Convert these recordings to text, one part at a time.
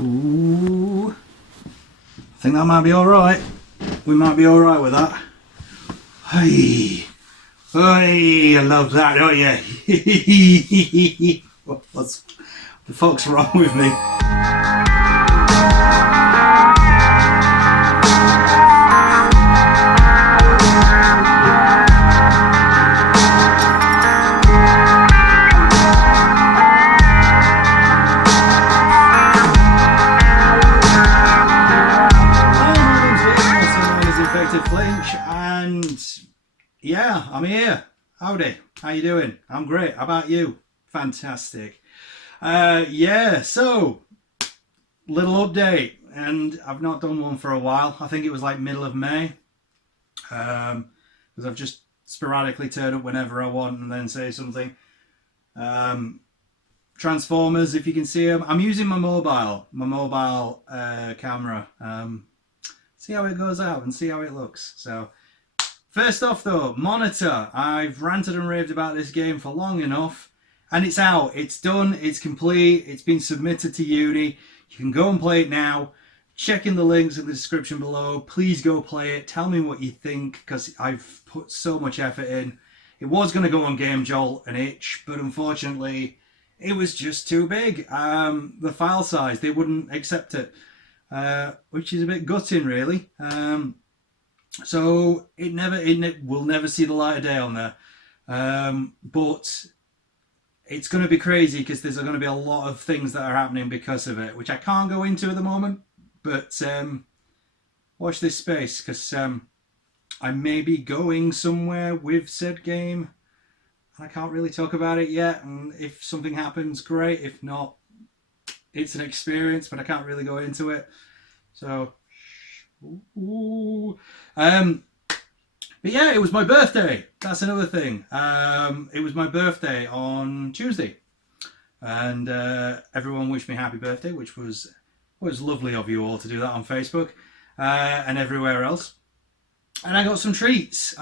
Ooh. I think that might be alright. We might be alright with that. Hey. Hey, I love that, don't you? What's the fuck's wrong with me? InfectedFlinch, and yeah, I'm here. Howdy, how you doing? I'm great. How about you? Fantastic. Yeah, so little update, and I've not done one for a while. I think it was like middle of May, because I've just sporadically turned up whenever I want and then say something. Transformers, if you can see them. I'm using my mobile camera. See how it goes out and see how it looks. So first off though, Monitor. I've ranted and raved about this game for long enough, and it's out, it's done, it's complete, it's been submitted to uni. You can go and play it now. Check in the links in the description below. Please go play it. Tell me what you think, because I've put so much effort in. It was going to go on Game Jolt and Itch, but unfortunately it was just too big. The file size, they wouldn't accept it. Which is a bit gutting, really. So it will never see the light of day on there. But it's going to be crazy because there's going to be a lot of things that are happening because of it, which I can't go into at the moment. But watch this space, because I may be going somewhere with said game, and I can't really talk about it yet. And if something happens, great. If not, it's an experience, but I can't really go into it. So, but yeah, it was my birthday. That's another thing. It was my birthday on Tuesday, and everyone wished me happy birthday, which was lovely of you all to do that on Facebook and everywhere else. And I got some treats.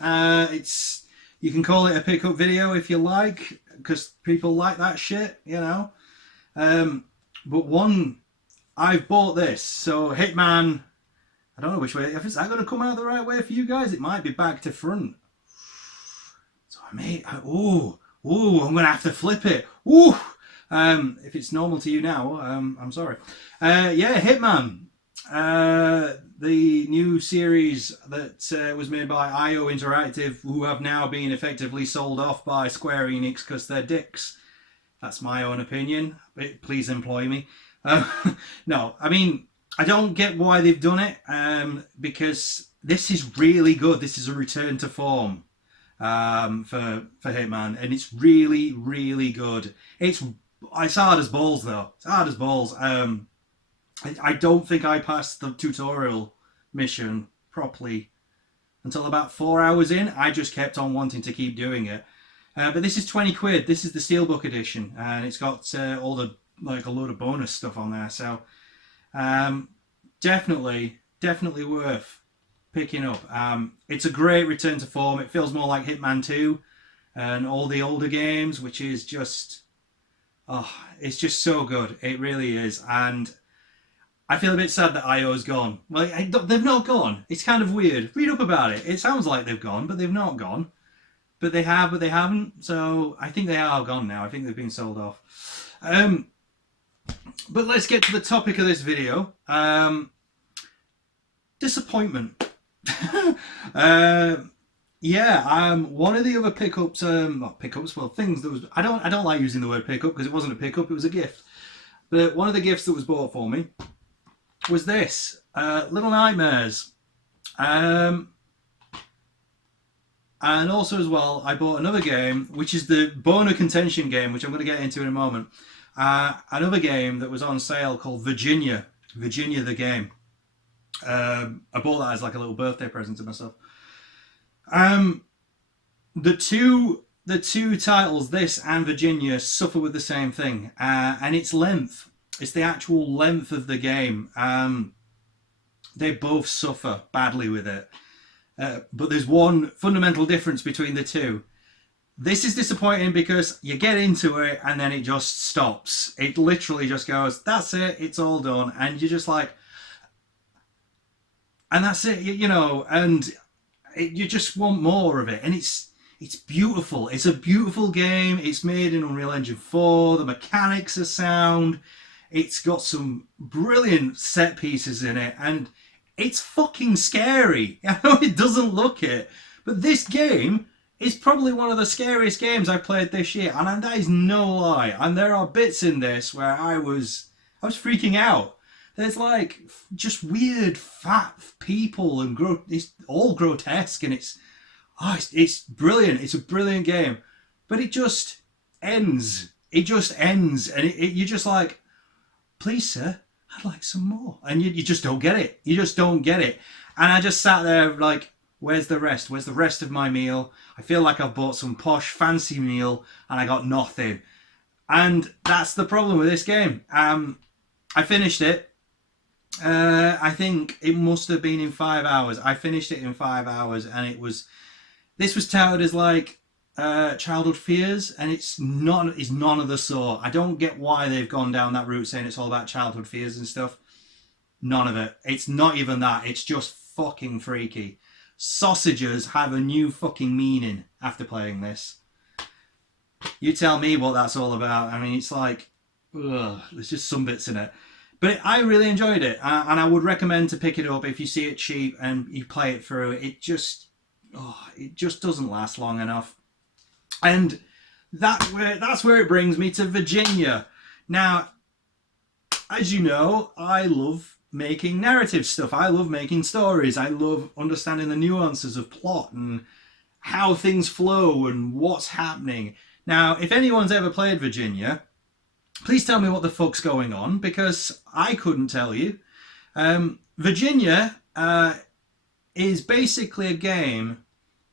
It's, you can call it a pickup video if you like, because people like that shit, you know. But one, I've bought this. So Hitman, I don't know which way, if it's going to come out the right way for you guys, it might be back to front. So I'm going to have to flip it. Ooh. If it's normal to you now, I'm sorry. Yeah, Hitman. The new series that was made by IO Interactive, who have now been effectively sold off by Square Enix because they're dicks. That's my own opinion. Please employ me. No, I mean, I don't get why they've done it, because this is really good. This is a return to form for Hitman, and it's really, really good. It's hard as balls, though. It's hard as balls. I don't think I passed the tutorial mission properly until about 4 hours in. I just kept on wanting to keep doing it. But this is 20 quid. This is the Steelbook edition, and it's got all the, like, a load of bonus stuff on there. So definitely worth picking up. It's a great return to form. It feels more like Hitman 2 and all the older games, which is just, it's just so good. It really is. And I feel a bit sad that IO's gone. Well, they've not gone. It's kind of weird. Read up about it. It sounds like they've gone, but they've not gone. But they have, but they haven't. So I think they are gone now. I think they've been sold off. But let's get to the topic of this video. Disappointment. Yeah, one of the other pickups, not pickups, well, things that was, I don't like using the word pickup because it wasn't a pickup, it was a gift. But one of the gifts that was bought for me was this, Little Nightmares. And also as well, I bought another game, which is the Boner Contention game, which I'm going to get into in a moment. Another game that was on sale called Virginia the game. I bought that as like a little birthday present to myself. The two titles, this and Virginia, suffer with the same thing, and it's length. It's the actual length of the game. They both suffer badly with it. But there's one fundamental difference between the two. This is disappointing because you get into it and then it just stops. It literally just goes, that's it, it's all done. And you're just like, and that's it, you know, and you just want more of it. And it's beautiful. It's a beautiful game. It's made in Unreal Engine 4. The mechanics are sound. It's got some brilliant set pieces in it. And it's fucking scary. I know it doesn't look it. But this game is probably one of the scariest games I've played this year. And that is no lie. And there are bits in this where I was freaking out. There's like just weird fat people and it's all grotesque, and it's brilliant. It's a brilliant game, but it just ends. It just ends, and you're just like, please, sir, I'd like some more, and you just don't get it. You just don't get it. And I just sat there like, where's the rest? Where's the rest of my meal? I feel like I've bought some posh fancy meal and I got nothing. And that's the problem with this game. I finished it. I think it must have been in 5 hours. I finished it in 5 hours, and this was touted as like childhood fears, and it's none of the sort. I don't get why they've gone down that route saying it's all about childhood fears and stuff. None of it. It's not even that. It's just fucking freaky. Sausages have a new fucking meaning after playing this. You tell me what that's all about. I mean, it's like, ugh, there's just some bits in it. But I really enjoyed it, and I would recommend to pick it up if you see it cheap and you play it through. It just doesn't last long enough. And that's where it brings me to Virginia. Now, as you know, I love making narrative stuff. I love making stories. I love understanding the nuances of plot and how things flow and what's happening. Now, if anyone's ever played Virginia, please tell me what the fuck's going on, because I couldn't tell you. Virginia is basically a game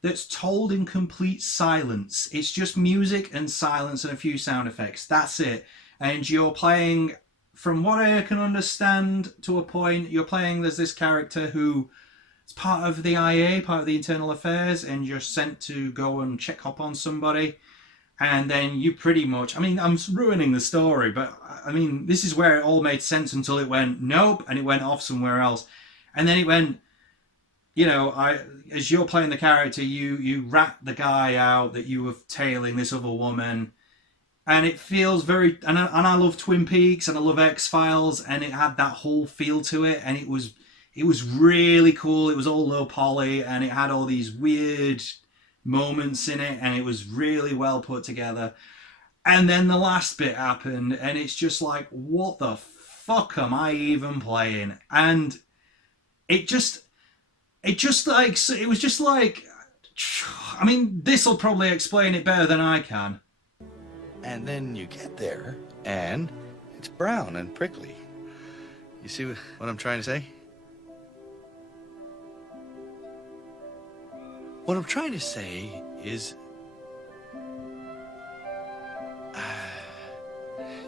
that's told in complete silence. It's just music and silence and a few sound effects. That's it. And you're playing, from what I can understand to a point, there's this character who is part of the IA, part of the Internal Affairs, and you're sent to go and check up on somebody. And then you pretty much, I mean, I'm ruining the story, but I mean, this is where it all made sense until it went, nope, and it went off somewhere else. And then it went, you know, as you're playing the character, you rat the guy out that you were tailing this other woman. And it feels very, and I love Twin Peaks and I love X-Files, and it had that whole feel to it. And it was really cool. It was all low poly, and it had all these weird moments in it, and it was really well put together. And then the last bit happened, and it's just like, what the fuck am I even playing? And it was just like, I mean, this will probably explain it better than I can. And then you get there, and it's brown and prickly. You see what I'm trying to say? What I'm trying to say is...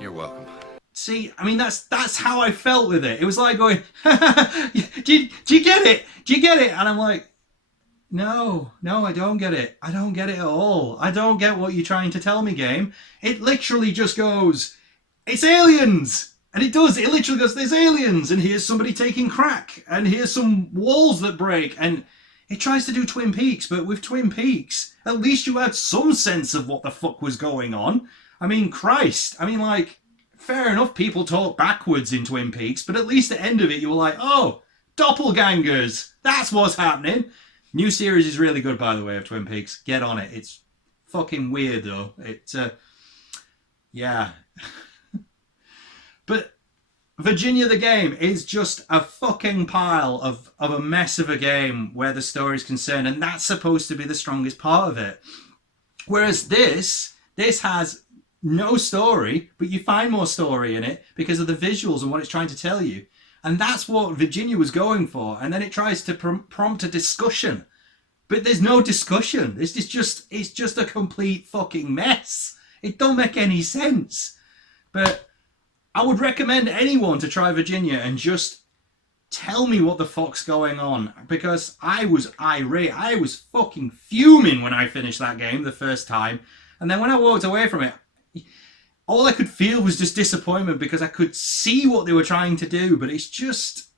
You're welcome. See, I mean, that's how I felt with it. It was like going, do you get it? Do you get it? And I'm like, no, I don't get it. I don't get it at all. I don't get what you're trying to tell me, game. It literally just goes, it's aliens. And it does. It literally goes, there's aliens. And here's somebody taking crack. And here's some walls that break. And it tries to do Twin Peaks. But with Twin Peaks, at least you had some sense of what the fuck was going on. I mean, Christ. I mean, like, fair enough, people talk backwards in Twin Peaks. But at least at the end of it, you were like, oh, doppelgangers. That's what's happening. New series is really good, by the way, of Twin Peaks. Get on it. It's fucking weird, though. Yeah. But Virginia the game is just a fucking pile of a mess of a game where the story is concerned, and that's supposed to be the strongest part of it. Whereas this has no story, but you find more story in it because of the visuals and what it's trying to tell you. And that's what Virginia was going for. And then it tries to prompt a discussion. But there's no discussion. It's just a complete fucking mess. It don't make any sense. But I would recommend anyone to try Virginia and just tell me what the fuck's going on, because I was irate. I was fucking fuming when I finished that game the first time, and then when I walked away from it, all I could feel was just disappointment, because I could see what they were trying to do, but it's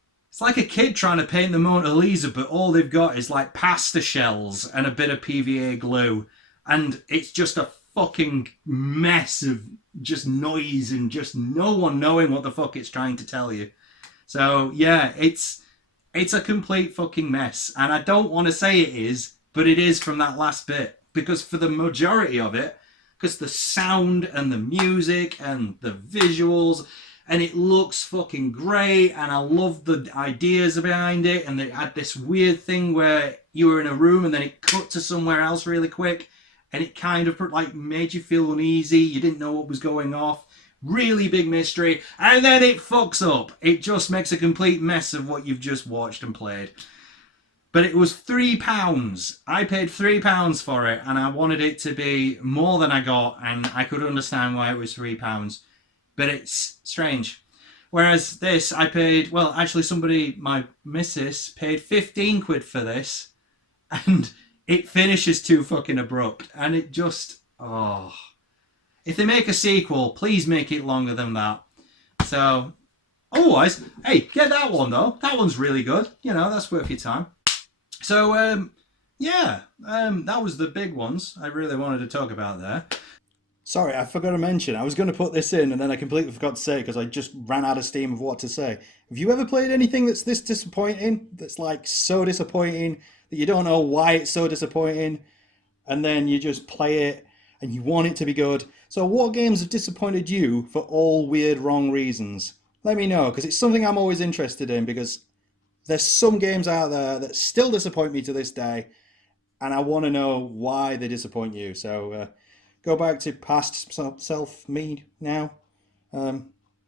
like a kid trying to paint the Mona Lisa, but all they've got is like pasta shells and a bit of PVA glue, and it's just a fucking mess of just noise and just no one knowing what the fuck it's trying to tell you. So yeah, it's a complete fucking mess, and I don't want to say it is, but it is from that last bit, because for the majority of it, because the sound and the music and the visuals, and it looks fucking great, and I love the ideas behind it, and they had this weird thing where you were in a room and then it cut to somewhere else really quick, and it kind of like made you feel uneasy. You didn't know what was going off. Really big mystery, and then it fucks up. It just makes a complete mess of what you've just watched and played. But it was £3. I paid £3 for it, and I wanted it to be more than I got, and I could understand why it was £3. But it's strange. Whereas this, I paid, well, actually somebody, my missus, paid 15 quid for this, and it finishes too fucking abrupt, and it just, oh. If they make a sequel, please make it longer than that. So, otherwise, hey, get that one though. That one's really good. You know, that's worth your time. So, that was the big ones I really wanted to talk about there. Sorry, I forgot to mention. I was going to put this in and then I completely forgot to say because I just ran out of steam of what to say. Have you ever played anything that's this disappointing? That's like so disappointing that you don't know why it's so disappointing, and then you just play it and you want it to be good. So what games have disappointed you for all weird wrong reasons? Let me know, because it's something I'm always interested in, because there's some games out there that still disappoint me to this day, and I want to know why they disappoint you. So go back to past self, me now. All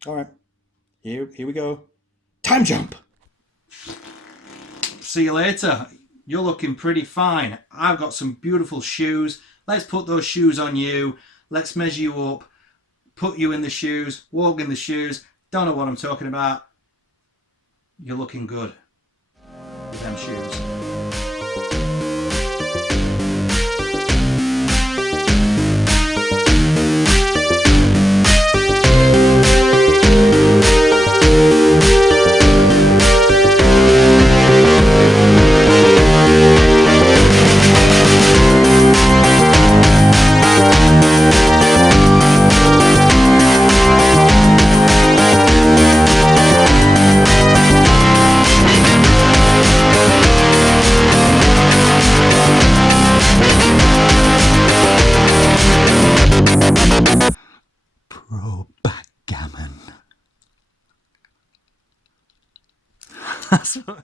right, here we go. Time jump! See you later. You're looking pretty fine. I've got some beautiful shoes. Let's put those shoes on you. Let's measure you up. Put you in the shoes. Walk in the shoes. Don't know what I'm talking about. You're looking good with them shoes. Backgammon. That's what